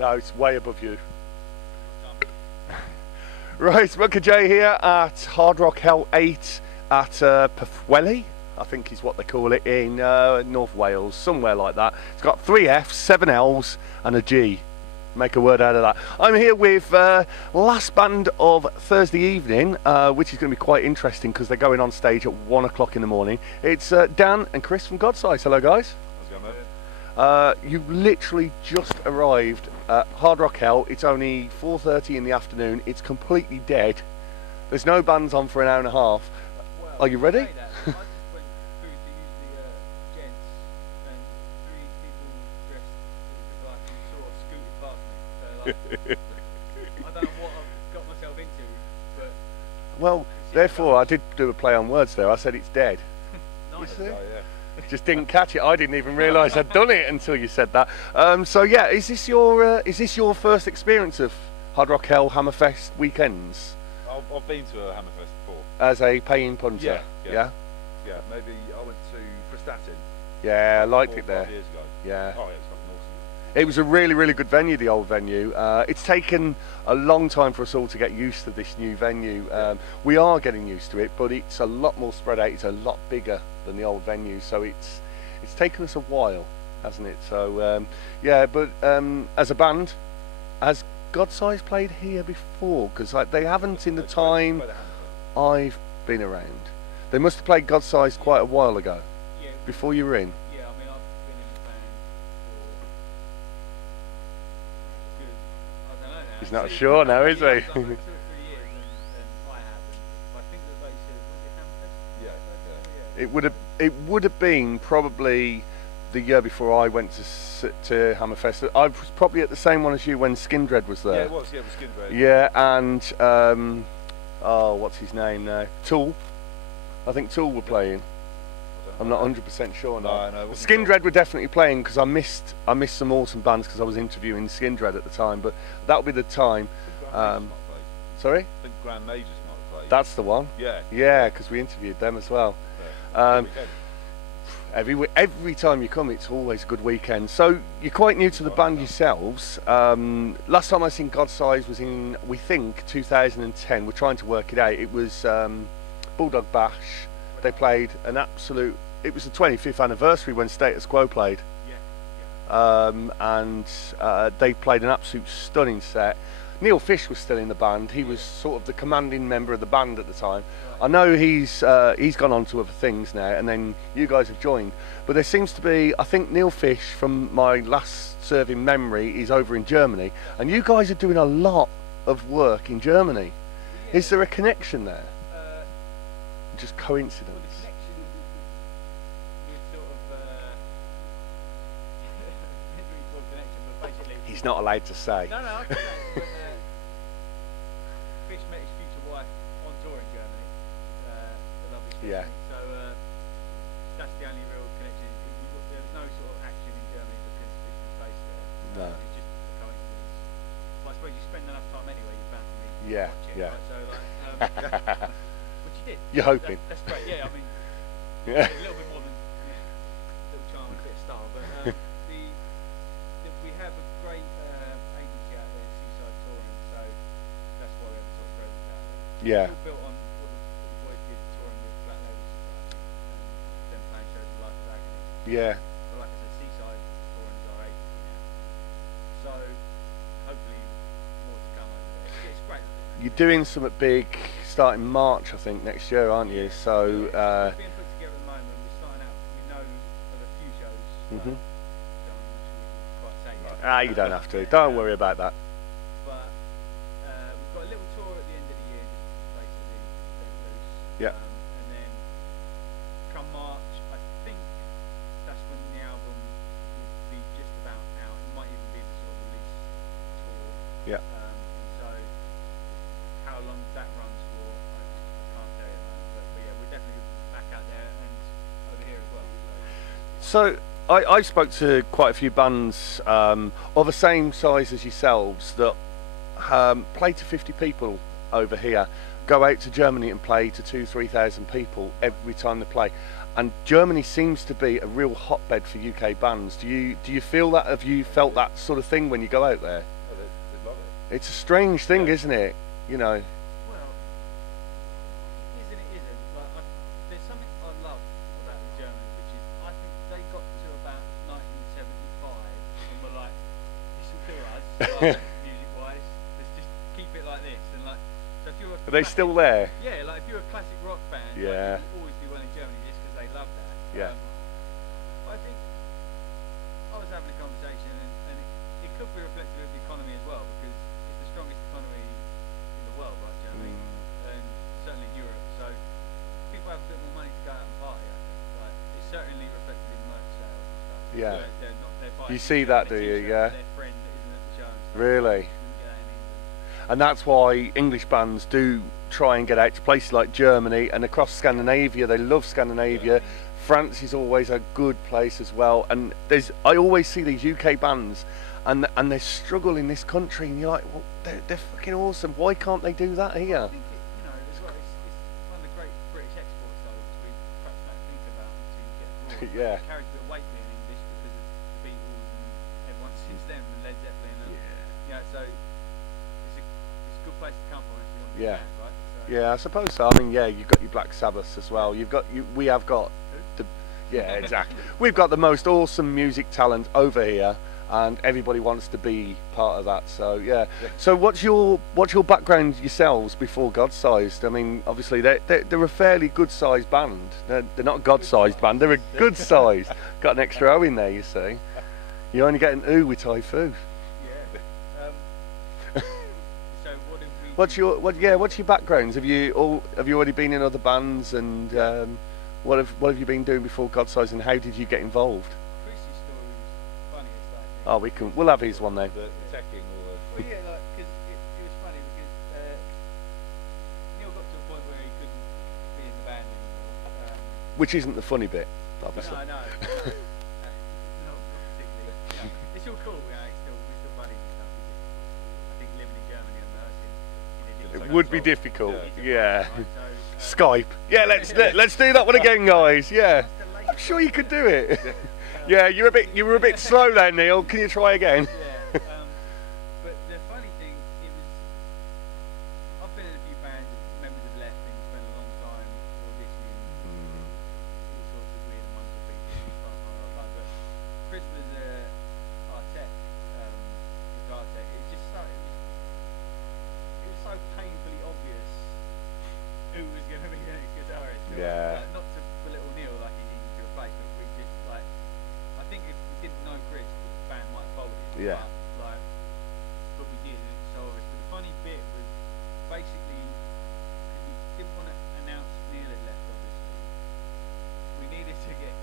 No, it's way above you. Right, Rucker J here at Hard Rock Hell 8 at Pwllheli, I think is what they call it, in North Wales, somewhere like that. It's got 3 Fs, 7 Ls and a G. Make a word out of that. I'm here with last band of Thursday evening, which is going to be quite interesting because they're going on stage at 1 o'clock in the morning. It's Dan and Chris from Godsized. Hello guys. How's it going, mate? You literally just arrived at Hard Rock Hell. It's only 4:30 in the afternoon. It's completely dead. There's no bands on for an hour and a half. Well, are you ready? I just went through to use the gents, and 3 people dressed as like sort of scooted past me. So like, I don't know what I've got myself into, but Well, therefore I did do a play on words there. I said it's dead. nice. You see? Oh, yeah. Just didn't catch it. I didn't even realise I'd done it until you said that. So yeah, is this your first experience of Hard Rock Hell Hammerfest weekends I've been to a Hammerfest before. as a paying punter? Yeah. Maybe I went to Prestatyn. Yeah, I liked 4 it or there. 5 years ago. Yeah. Oh, yeah, it's fucking awesome. It was a really, really good venue, the old venue. It's taken a long time for us all to get used to this new venue. We are getting used to it, but it's a lot more spread out. It's a lot bigger than the old venue, so it's taken us a while, hasn't it? So yeah, but as a band, has Godsized played here before? Because like, they haven't in the time Played at Hammerfest. I've been around. They must have played Godsized quite a while ago, Yeah, before you were in. yeah. I mean, I've been in the band for good. I don't know now. He's not It's sure now, is he? I've done like 2 or 3 years, and I haven't. But I think that, like you said, was it Hammerfest? Yeah. It would have been probably the year before I went to Hammerfest. I was probably at the same one as you when Skindred was there. Yeah, it was. Yeah, it was Skindred. Yeah, and oh, what's his name now? Tool. I think Tool were playing. I'm not 100% sure now. No, it wasn't Skindred were definitely playing because I missed some awesome bands because I was interviewing Skindred at the time. But that would be the time. Sorry, I think Grand Majors might have played. that's the one. Yeah. Yeah, because we interviewed them as well. Yeah. Every time you come, it's always a good weekend. So you're quite new to the band yourselves. Last time I seen Godsized was in, we think, 2010. We're trying to work it out. It was Bulldog Bash. They played an absolute. It was the 25th anniversary when Status Quo played, and they played an absolute stunning set. Neil Fish was still in the band. He was sort of the commanding member of the band at the time. I know he's gone on to other things now, and then you guys have joined. But there seems to be, I think Neil Fish, from my last serving memory, is over in Germany, and you guys are doing a lot of work in Germany. Yeah. Is there a connection there? Just Well, coincidence? the connection with sort of not really sort of connection, but basically. He's not allowed to say. No, I can say. But, Fish met his future wife on tour in Germany. The lovely Fish. Yeah. So that's the only real connection. There was no sort of action in Germany because Fish was based there. No. It was just a coincidence. But I suppose you spend enough time anyway, you're bound to meet. Yeah, watch it, yeah. Right? So like, which you did. You're hoping. That's great. Yeah, I mean. Yeah. A little bit more than a little charm and a bit of style, but we have a great agency out there, Seaside Touring, so that's why we have a top presence out there. Yeah. It's all built on what the boys did touring with Black Label Society and them playing shows with Life of Agony. Yeah. But like I said, Seaside Touring is our agency now, so hopefully more to come over there. It's great. You're doing something big starting March, I think, next year, aren't you? So. It's being put together at the moment. We're starting out. We know of a few shows. Mhm. Don't quite say yet. You don't have to. Don't worry about that. But we've got a little tour at the end of the year, just basically let it loose. Yeah. And then come March, I think that's when the album will be just about out. It might even be the sort of release tour. Yeah. So how long that runs for, I can't tell you at the moment. But yeah, we're definitely back out there and over here as well. So. So I spoke to quite a few bands of the same size as yourselves that play to 50 people over here, go out to Germany and play to 2,000-3,000 people every time they play. and Germany seems to be a real hotbed for UK bands. Do you feel that? Have you felt that sort of thing when you go out there? Oh, they love it. It's a strange thing, Yeah. isn't it? You know. Well, it is and it isn't. Like, there's something I love about the Germans, which is I think they got to about 1975 and were like, this will do us, like, music-wise. Let's just keep it like this. And like, so if you're Are they still there? Yeah, like if you're a classic rock band, Yeah. like, you'll always do well in Germany just because they love that. Yeah. But I think I was having a conversation, and it could be reflective of the economy as well, because it's the strongest economy in the world, right, Germany, and certainly in Europe. So people have a bit more money to go out and party. I think. Like, it's certainly reflected in merch sales and stuff. Yeah. They're buying You see that, do you? t-shirt Yeah. for their friend that isn't at the show and stuff. Really? You wouldn't get that in England. And that's why English bands do try and get out to places like Germany and across Scandinavia. They love Scandinavia. France is always a good place as well. And I always see these UK bands, and they struggle in this country, and you're like, well, they're fucking awesome. Why can't they do that I here? think as well, it's one of the great British exports, though, which we perhaps don't think about until you get abroad. Yeah. It carries a bit of weight being English because of the Beatles and everyone since then, and Led Zeppelin. And, so it's a good place to come from if you want to be a Yeah. band, right? So, Yeah, I suppose so. I mean, yeah, you've got your Black Sabbath as well. We have got the, yeah, exactly. We've got the most awesome music talent over here, and everybody wants to be part of that. So yeah. So what's your background yourselves before Godsized? I mean, obviously they're a fairly good sized band. They're not a God-sized band. They're a good size. Got an extra O in there, you see. You only get an ooh with Typhoo. Yeah. So what have we? What's your backgrounds? Have you already been in other bands, and what have you been doing before Godsized, and how did you get involved? Chris's story was funniest, I think. We'll have his one then. The teching or Well, yeah, like, because it was funny because Neil got to a point where he couldn't be in the band anymore. Which isn't the funny bit, obviously. No, not particularly. It's all cool, we're still buddies and stuff. I think living in Germany and nursing, It would be difficult. Yeah. Right, Skype. Yeah, let's do that one again, guys. Yeah. I'm sure you could do it. Yeah, you were a bit slow there, Neil. Can you try again? Yeah. But the funny thing, I've been in a few bands, members have left and spent a long time auditioning all sorts of weird and wonderful people. But Chris was our tech, guitar tech. It was so painfully obvious who was going to be the next guitarist. Yeah. Not to belittle Neil like he needed to replace, but we just like, I think if we didn't know Chris, the band might have folded. Yeah. But we did, and it was so obvious. But the funny bit was basically, because we didn't want to announce Neil had left, obviously, we needed to get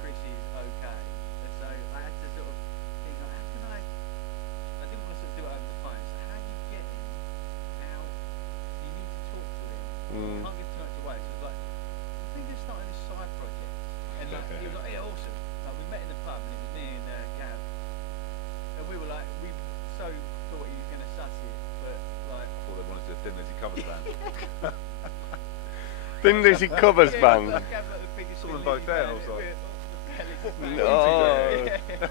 Chris's okay. And so I had to sort of think, like, how can I didn't want to sort of do it over the phone. So how do you get him? How you need to talk to him. You can't give too much away. So it was like, I think you're starting this side project. And like, he was like, yeah, awesome. Like, we met in the pub, and it was me and Gav. And we were like, we so thought he was going to suss it, but like, all they wanted to Thin Lizzy covers band. Thin Lizzy covers yeah, band. like, Gav, like the biggest Saw them Thin both Lizzy there, fan I was like, ever. No.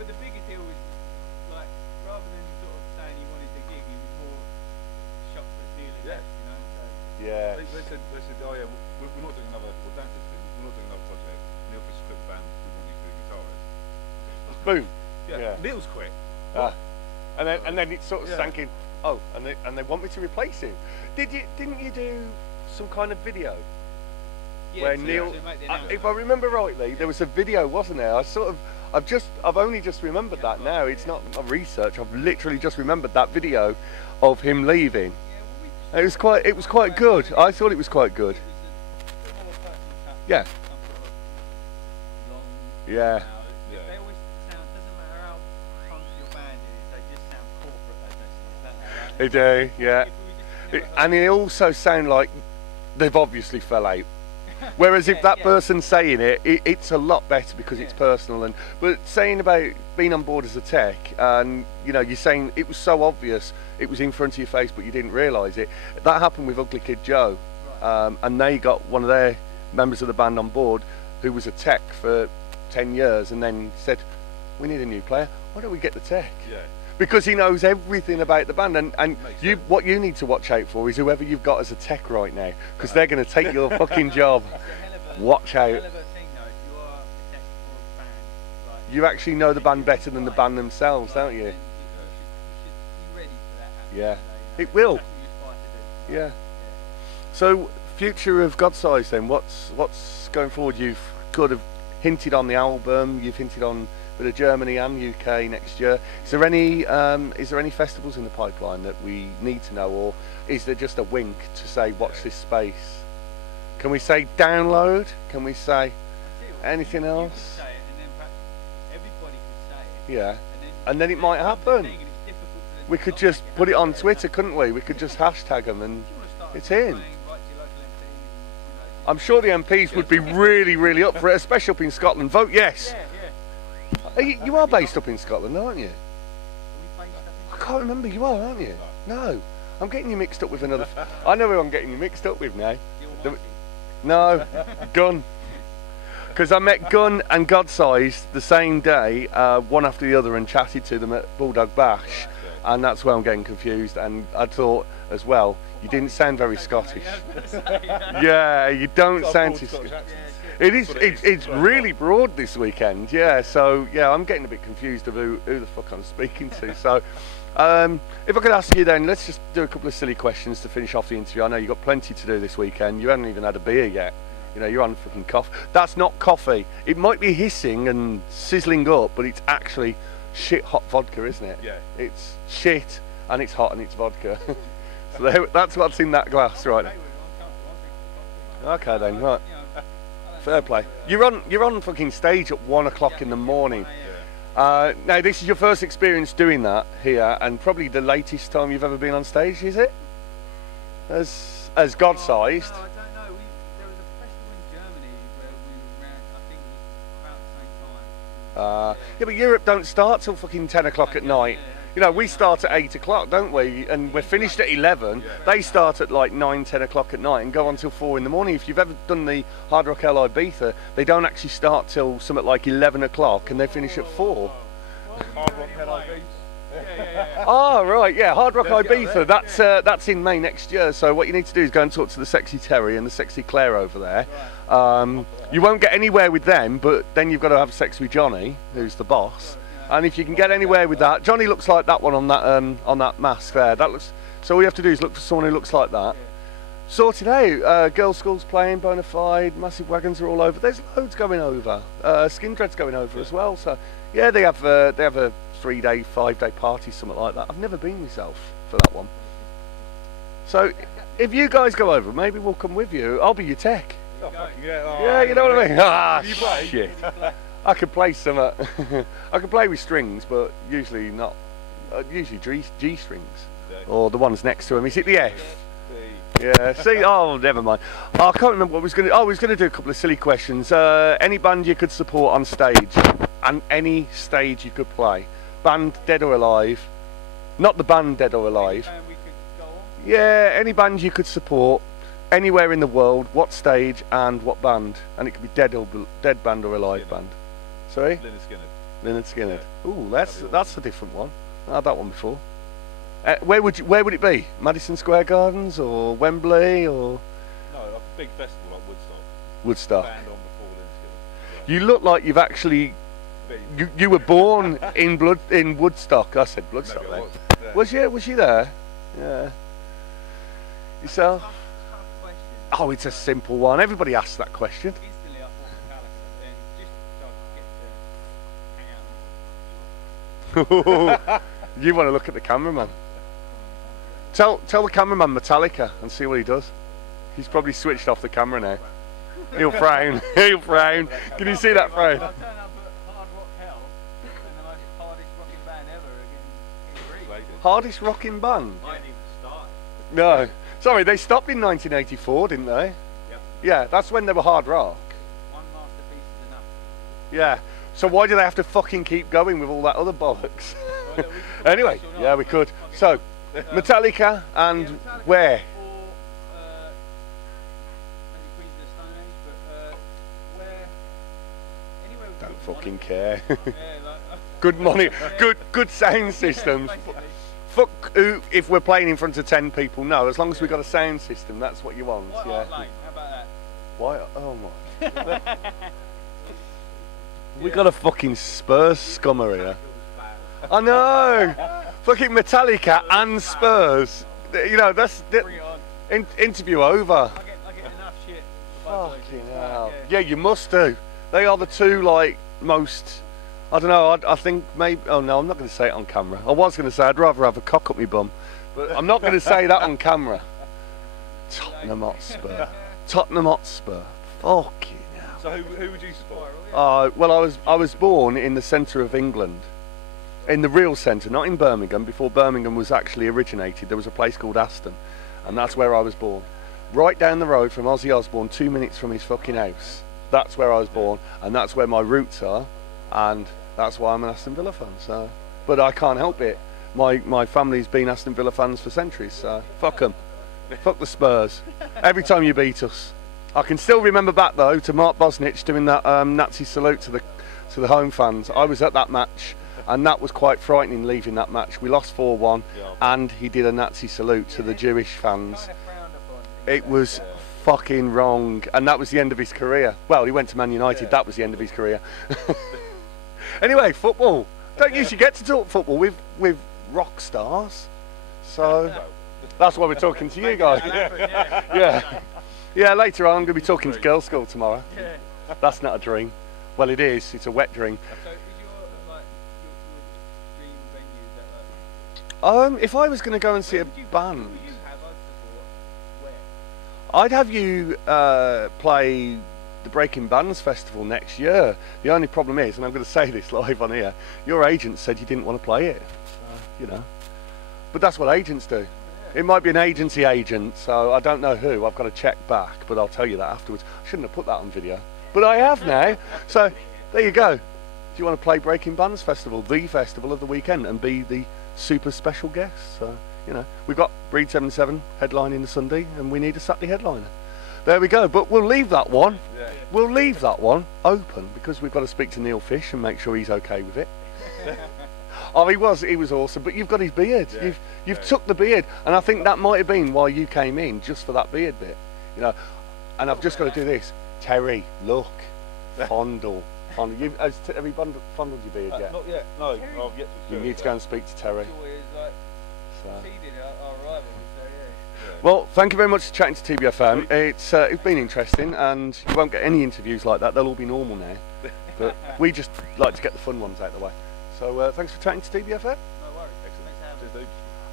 But the biggest deal was, like, rather than sort of saying he wanted the gig, he was more shocked that Neil had left, you know. So Yeah. They said, oh yeah, we're not doing another, well, Dan said, we're not doing another project. Neil for script band, we want you to be a guitarist. Boom. Yeah. Yeah. Neil's quit. And then it sort of Yeah. sank in. Oh, and they want me to replace him. Didn't you do some kind of video? yeah, Where so Neil, to make the if announcement. I remember rightly, there was a video, wasn't there? I've only just remembered that now. It's not my research. I've literally just remembered that video of him leaving. Yeah, well, It was quite good. I thought it was quite good. it was a bit more personal touch. Yeah. Some sort of long. Yeah. Yeah. They always sound, doesn't matter how punk your band is, they just sound corporate, don't they? They do, yeah. And they also sound like they've obviously fell out. Whereas if that person's saying it's a lot better because it's personal. But saying about being on board as a tech, and you're saying it was so obvious, it was in front of your face, but you didn't realise it. That happened with Ugly Kid Joe, and they got one of their members of the band on board who was a tech for 10 years and then said, we need a new player, why don't we get the tech? Yeah. Because he knows everything about the band, and Makes you, sense. what you need to watch out for is whoever you've got as a tech right now, because they're going to take your fucking job. It's a hell of a, Watch out. hell of a thing though, if you are a tech for a band. Like, You actually know the band better than the band themselves, don't you? then you should be ready for that happening. Yeah. You know, It will. That's what you aspire to do. Yeah. So, future of Godsized then, what's going forward? You've kind of hinted on the album, you've hinted on a bit of Germany and UK next year. Is there any festivals in the pipeline that we need to know, or is there just a wink to say watch this space? Can we say download? Can we say anything You else? could say it, and then perhaps everybody could say it. Yeah. And then it might becomes a happen. thing and it's difficult for them We to could not just make it put it on happen. Twitter, couldn't we? We could just hashtag them and If you wanna start it's campaign, in. write to your local MP and, you know, I'm sure the MPs would be really, really up for it, especially up in Scotland. Vote yes. yeah. You are based up in Scotland, aren't you? Are we based up I in can't remember. You are, aren't you? No. I'm getting you mixed up with another. I know who I'm getting you mixed up with now. the Almighty? No, Gun. Because I met Gun and Godsized the same day, one after the other, and chatted to them at Bulldog Bash, and that's where I'm getting confused. And I thought as well, you didn't sound very Scottish. Yeah, you don't sound too Scottish. It is. It's really broad this weekend. Yeah. So yeah, I'm getting a bit confused of who the fuck I'm speaking to. So, if I could ask you then, let's just do a couple of silly questions to finish off the interview. I know you've got plenty to do this weekend. You haven't even had a beer yet. You know, you're on fucking coffee. That's not coffee. It might be hissing and sizzling up, but it's actually shit hot vodka, isn't it? Yeah. It's shit and it's hot and it's vodka. So that's what's in that glass right now. Okay then, right. Fair play. You're on fucking stage at 1 o'clock in the morning. Now this is your first experience doing that here, and probably the latest time you've ever been on stage, is it? As Godsized. No, I don't know. There was a festival in Germany where we were around, I think it was about the same time. Yeah, but Europe don't start till fucking 10 o'clock at night. You know, we start at 8 o'clock, don't we? And we're finished at 11. They start at like 9, 10 o'clock at night and go on till 4 in the morning. If you've ever done the Hard Rock Hell Ibiza, they don't actually start till something like 11 o'clock and they finish at 4. Hard Rock Hell Ibiza. Oh, right, yeah, Hard Rock Ibiza, that's in May next year. So what you need to do is go and talk to the Sexy Terry and the Sexy Claire over there. You won't get anywhere with them, but then you've got to have sex with Johnny, who's the boss. And if you can get anywhere with that, Johnny looks like that one on that mask there. That looks. So all you have to do is look for someone who looks like that. Sort it out. Girls' School's playing, Bonafide, Massive Wagons are all over. There's loads going over. Skin Dread's going over as well. So yeah, they have a 3-day, 5-day party, something like that. I've never been myself for that one. So if you guys go over, maybe we'll come with you. I'll be your tech. Oh, fucking yeah. Oh, Yeah, you know what I mean. Ah, You play? shit. I can play some. I can play with strings, but usually not. Usually G strings, or the ones next to him. Is it the F? Yeah. See. Oh, never mind. I can't remember what I was going to. Oh, I was going to do a couple of silly questions. Any band you could support on stage, and any stage you could play. Band dead or alive. Not the band dead or alive. And we could go on. Yeah. Any band you could support. Anywhere in the world, what stage and what band, and it could be dead band or alive band. Sorry, Lynyrd Skynyrd. Lynyrd Skynyrd. Ooh, that's a different one. I had that one before. Where would it be? Madison Square Gardens or Wembley or No, like a big festival like Woodstock. Woodstock? Band on before Lynyrd Skynyrd. You look like you've actually you were born in Woodstock. I said Bloodstock Maybe I then. was. Yeah. Was you there? Yeah. Yourself? Tough question. Oh, it's a simple one. Everybody asks that question. Instantly I thought Metallica, and just so I could get to hang out. You want to look at the cameraman. Tell the cameraman Metallica and see what he does. He's probably switched off the camera now. He'll frown. He'll frown. Can you see that frown? I'll turn up at Hard Rock Hell, and the most hardest rocking band ever again in Greece. Hardest rocking band? Might even start. No. Sorry, they stopped in 1984, didn't they? Yep. Yeah, that's when they were hard rock. One masterpiece is enough. Yeah. So why do they have to fucking keep going with all that other bollocks? Well, we could talk Anyway, about this all yeah, night. we could. Okay. So, Metallica and Yeah, Metallica where? Or maybe Queens of the Stone Age, but fucking care. Yeah, like, Good money, good sound systems. basically. Fuck who, if we're playing in front of 10 people, no, as long as we've got a sound system, that's what you want. White Yeah. Hart Lane, how about that? Why? Oh my. We got a fucking Spurs scummer here. I know! Fucking Metallica and Spurs. You know, that's Bring it on. interview over. I get enough shit for both those Fucking things, hell. yeah. Yeah, you must do. They are the two, like, most. I don't know, I think maybe. Oh no, I'm not going to say it on camera. I was going to say I'd rather have a cock up my bum. But I'm not going to say that on camera. Tottenham Hotspur. Tottenham Hotspur. Fucking hell. So who would you support? Well, I was born in the centre of England, in the real centre, not in Birmingham. Before Birmingham was actually originated, there was a place called Aston, and that's where I was born. Right down the road from Ozzy Osbourne, 2 minutes from his fucking house. That's where I was born, and that's where my roots are, and that's why I'm an Aston Villa fan. So, but I can't help it. My family's been Aston Villa fans for centuries. So fuck them. Fuck the Spurs. Every time you beat us. I can still remember back though to Mark Bosnich doing that Nazi salute to the home fans. I was at that match, and that was quite frightening. Leaving that match, we lost 4-1, and he did a Nazi salute to the Jewish fans. Kinda frowned upon. It was fucking wrong, and that was the end of his career. Well, he went to Man United. That was the end of his career. Anyway, football. Don't usually get to talk football with rock stars, so that's why we're talking to you guys. Yeah. Later on, I'm going to be talking to Girls' School tomorrow. Yeah. That's not a dream. Well, it is. It's a wet dream. So is your like your dream venue that like If I was going to go and see a who would you band, have us support? Where? I'd have you play the Breaking Bands Festival next year. The only problem is, and I'm going to say this live on here, your agent said you didn't want to play it. You know, but that's what agents do. It might be an agency agent, so I don't know who. I've got to check back, but I'll tell you that afterwards. I shouldn't have put that on video, but I have now. So there you go. Do you want to play Breaking Bands Festival, the festival of the weekend, and be the super special guest? So, you know, we've got Breed 77 headlining the Sunday, and we need a Saturday headliner. There we go. But we'll leave that one. Yeah. We'll leave that one open because we've got to speak to Neil Fish and make sure he's okay with it. Oh, he was awesome. But you've got his beard. Yeah. You've took the beard, and I think that might have been why you came in, just for that beard bit, you know. And I've just got to do this. Terry, look, fondle. Have you fondled your beard yet? Not yet. No, Terry- I've yet to. You need to go and speak to Terry. Joy is like So. preceded our arrival, so yeah. Well, thank you very much for chatting to TBFM. It's been interesting, and you won't get any interviews like that. They'll all be normal now. But we just like to get the fun ones out of the way. So thanks for chatting to TBFM. No worries. Thanks for having Cheers, me. dude.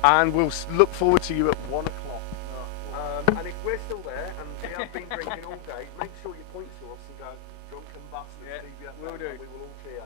And we'll look forward to you at 1 o'clock. And if we're still there and we have been drinking all day, make sure you point to us and go, drunken bastards, Yeah, TBFM, will do. and we will all cheer.